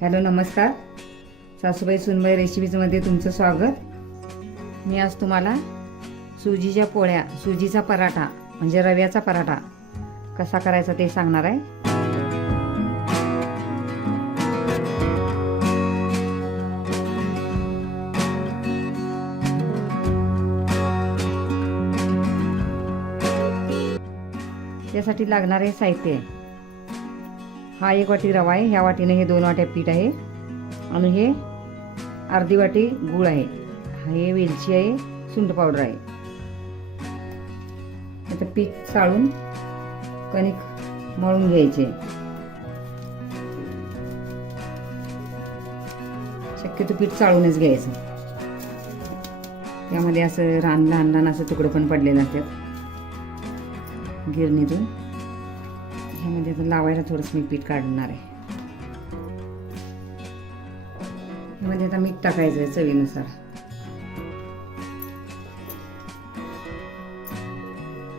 Hello नमस्कार. सासूबाई सुनबाई रेसिपीजमध्ये तुमचं स्वागत. मी आज तुम्हाला सुजीच्या पोळ्या सुजीचा पराठा म्हणजे रव्याचा पराठा कसा करायचा ते सांगणार आहे. त्यासाठी लागणारे साहित्य आहे. हा एक वाटी रवा आहे. ह्या वाटीने हे दोन वाट्या पीठ आहे. आणि हे अर्धी वाटी गूळ आहे. हे वेलची आहे. सुंठ पावडर आहे. आता पीठ चाळून कणिक मळून घ्यायचे. शक्यतो पीठ चाळूनच घ्यायचं. त्यामध्ये असं रान लहान लहान असं तुकडं पण पडलेलं असतात. गिरणीतून. ह्यामध्ये आता लावायला थोडंसं मी पीठ काढणार आहे. ह्यामध्ये आता मीठ टाकायचं आहे चवीनुसार.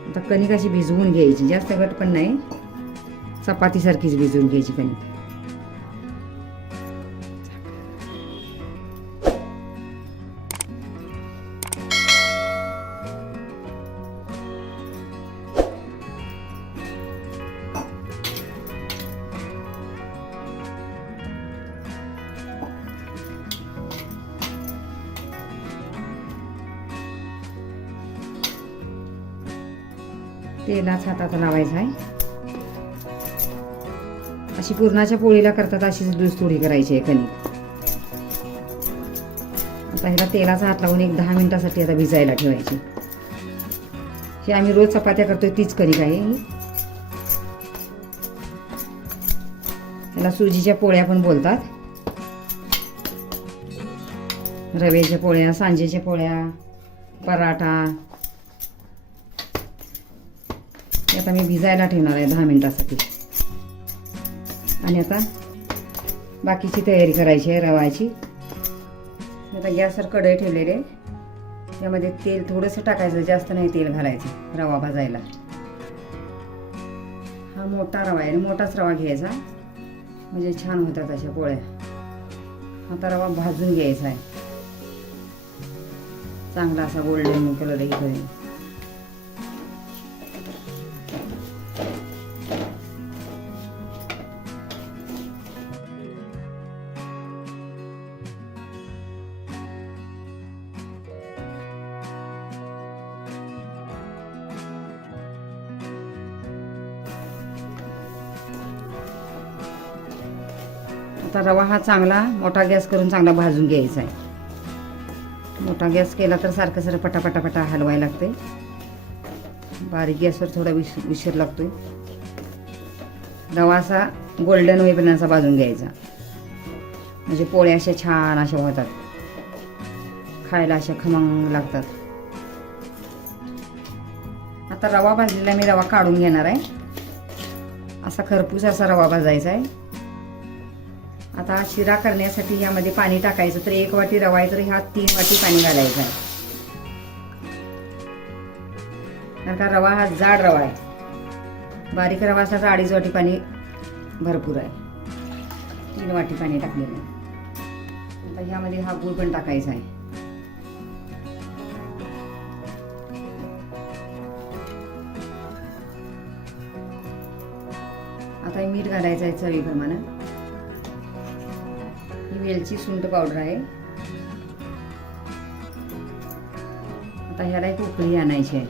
आता कणिक अशी भिजवून घ्यायची जास्त घट पण नाही. चपातीसारखीच भिजवून घ्यायची कणिक. तेलाच हातात लावायचा आहे. अशी पुरणाच्या पोळीला करतात अशीच दुसतोडी करायची आहे कणिक आता ह्याला तेलाचा हात लावून एक दहा मिनिटासाठी आता भिजायला ठेवायची. ही आम्ही रोज चपात्या करतोय तीच कणिक आहे याला ह्याला सुजीच्या पोळ्या पण बोलतात. रव्याच्या पोळ्या सांजेच्या पोळ्या पराठा हे आता मी भिजायला ठेवणार आहे दहा मिनटासाठी. आणि आता बाकीची तयारी करायची आहे रवाची आता गॅसवर कढई ठेवलेले त्यामध्ये तेल थोडंसं टाकायचं जास्त नाही तेल घालायचं रवा भाजायला. हा मोठा रवा आहे आणि मोठाच रवा घ्यायचा. म्हणजे छान होतात अशा पोळ्या. आता रवा भाजून घ्यायचा आहे. चांगला असा गोल्डन कलर इकडे. आता रवा हा चांगला मोठा गॅस करून चांगला भाजून घ्यायचा आहे. मोठा गॅस केला तर सारखं सारखं पटापटापटा हलवायला लागते. बारीक गॅसवर थोडा विश उशीर लागतोय. रवा असा गोल्डन होईपर्यंत भाजून घ्यायचा. म्हणजे पोळ्या अशा छान अशा होतात. खायला अशा खमंग लागतात. आता रवा भाजलेला मी रवा काढून घेणार आहे. असा खरपूस असा रवा भाजायचा आहे. आता शिरा करण्यासाठी यामध्ये पाणी टाकायचं तर एक वाटी रवा आहे तर ह्या तीन वाटी पाणी घालायचं आहे. कारण का रवा हा जाड रवा आहे. बारीक रवा असला तर अडीच वाटी पाणी भरपूर आहे. तीन वाटी पाणी टाकलेलं आहे. आता ह्यामध्ये हा गूळ पण टाकायचा आहे. आता मीठ घालायचं आहे चवीप्रमाणे. वेलची सुंट पावडर आहे. आता ह्याला एक उकळी आणायची आहे.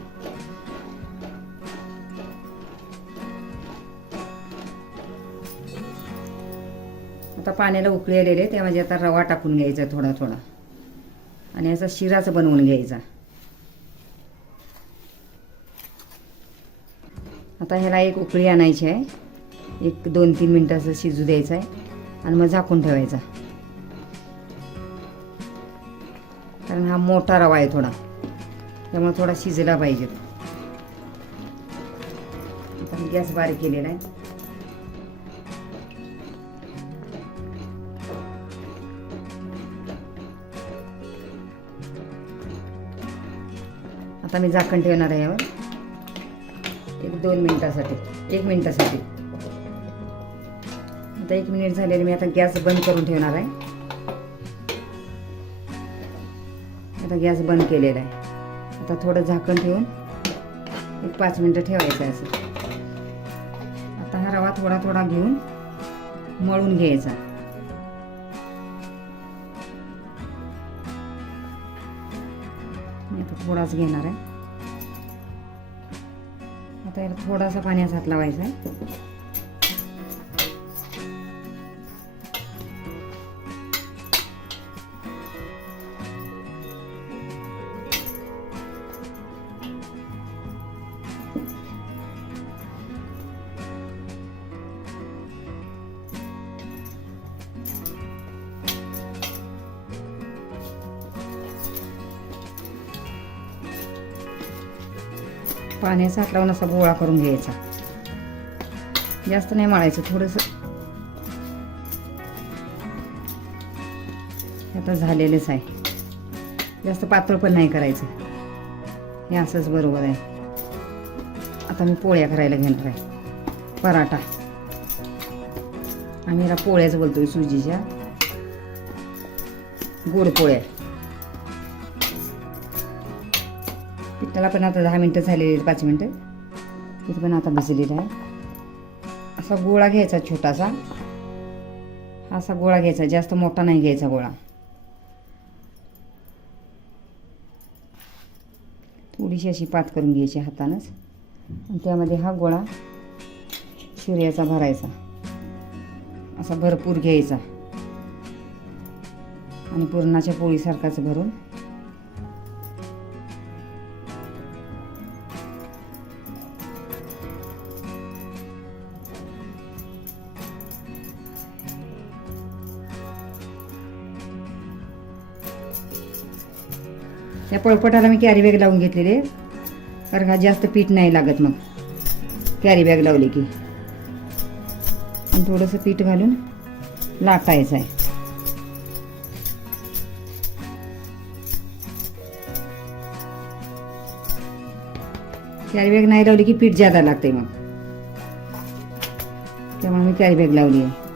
आता पाण्याला उकळी आलेले त्यामध्ये आता रवा टाकून घ्यायचा थोडा थोडा. आणि याचा शिराच बनवून घ्यायचा. आता ह्याला एक उकळी आणायची आहे. एक दोन तीन मिनटाचं शिजू द्यायचं आहे आणि मग झाकून ठेवायचा. कारण हा मोठा रवा आहे थोडा. त्यामुळे थोडा शिजला पाहिजे आता मी गॅस बारीक केलेला आहे. आता मी झाकण ठेवणार आहे यावर. एक दोन मिनिटासाठी. एक मिनिटासाठी. आता एक मिनिट झालेली मी आता गॅस बंद करून ठेवणार आहे. आता गॅस बंद केलेला आहे. आता थोडं झाकण ठेवून एक पाच मिनटं ठेवायचं आहे असं. आता हा रवा थोडा थोडा घेऊन मळून घ्यायचा. मी आता थोडाच घेणार आहे. आता याला थोडासा पाण्याचा हात लावायचा आहे. पाण्यात हात लावून असा गोळा करून घ्यायचा. जास्त नाही मळायचं थोडंसं. आता झालेलंच आहे. जास्त पातळ पण नाही करायचं. हे असंच बरोबर आहे. आता मी पोळ्या करायला घेणार आहे. पराठा. आम्ही पोळ्याच बोलतोय सुजीच्या. गोड पोळ्या. त्याला पण आता दहा मिनटं झालेली आहेत, पाच मिनटं. तिथं पण आता भिजलेलं आहे. असा गोळा घ्यायचा छोटासा. हा असा गोळा घ्यायचा जास्त मोठा नाही घ्यायचा गोळा. थोडीशी अशी पात करून घ्यायची हातानंच. आणि त्यामध्ये हा गोळा सूर्याचा भरायचा. असा भरपूर घ्यायचा. आणि पुरणाच्या पोळीसारखाच भरून त्या पळपटाला मी कॅरी बॅग लावून घेतलेले. कारण का जास्त पीठ नाही लागत मग. कॅरी बॅग लावली की. आणि थोडंसं पीठ घालून लाटायचं आहे. कॅरी बॅग नाही लावली की पीठ ज्यादा लागते मग. त्यामुळे मी कॅरी बॅग लावली आहे.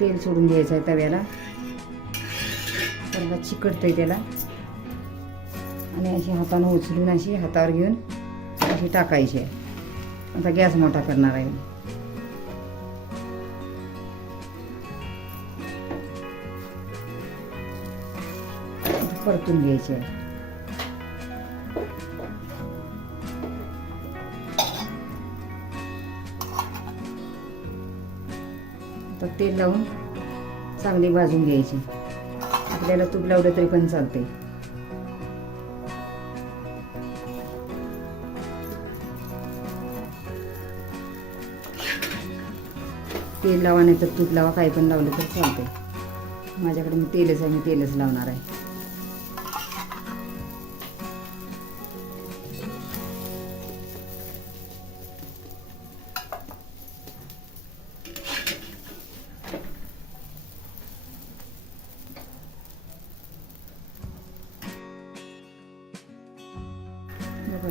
तेल सोडून द्यायचं आहे तव्याला. त्याला आहे त्याला. आणि अशी हातानं उचलून अशी हातावर घेऊन अशी टाकायची आहे. आता गॅस मोठा करणार आहे परतून घ्यायची आहे. आता तेल लावून चांगली भाजून घ्यायची. आपल्याला तूप लावलं तरी पण चालते तेल लावा नाही तर तूप लावा काही पण लावलं तर चालते माझ्याकडे मी तेलच आहे मी तेलच लावणार आहे.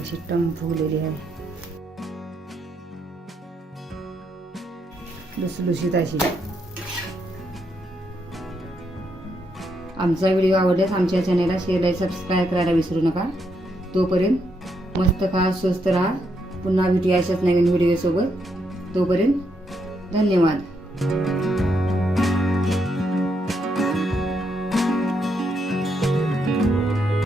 अशी टम फुगलेली आहे. लुसलुशीत अशी. आमचा व्हिडिओ आवडल्यास आमच्या चॅनेलला शेअर आणि सबस्क्राईब करायला विसरू नका. तोपर्यंत मस्त खा स्वस्त राहा. पुन्हा भेटूया अशाच नवीन व्हिडिओसोबत. तोपर्यंत धन्यवाद.